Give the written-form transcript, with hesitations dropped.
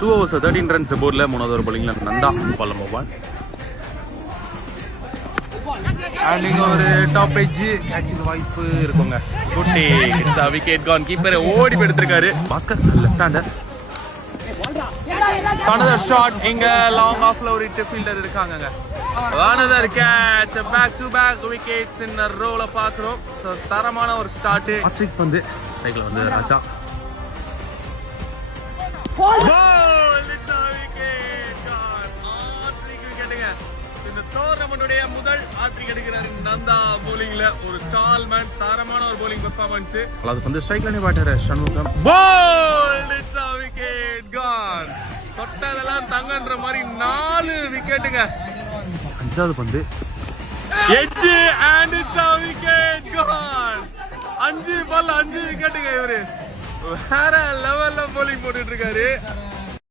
2 overs 13 runs போர்ல மூணாவது ஒரு bowlingல நந்தா ball number 1 and இங்க ஒரு டாப் எட்ஜ் கேட்சிங் வாய்ப்பு இருக்குங்க குட்டி it's a wicket gone keeper ஓடி போய் எடுத்துட்டாரு Bhaskar left hander another shot இங்க லாங் ஆஃப்ல ஒரு ஹிட் ஃபீல்டர் இருக்காங்கங்க another catch back to back wickets in a row ல பாக்குறோம் சோ தரமான ஒரு ஸ்டார்ட் ஹாட்ரிக் வந்து சைக்கிள் வந்து ராஜா டோர்னமெண்ட்டுடைய முதல் ஹாட்ரிக் எடுக்கிறாரு நந்தா bowlingல ஒரு ஸ்டால்மேன் தரமான ஒரு bowling பெர்ஃபார்மன்ஸ் அது வந்து ஸ்ட்ரைக்லனே பாட்டாரு Shanmugam bowled it's a wicket gone தொட்டதெல்லாம் தங்கன்ற மாதிரி 4 விக்கெட்டுங்க அஞ்சாவது பந்து edge and it's a wicket gone 5 பால் 5 விக்கெட்டுங்க இவரு வேற லெவல்ல bowling போட்டுட்டு இருக்காரு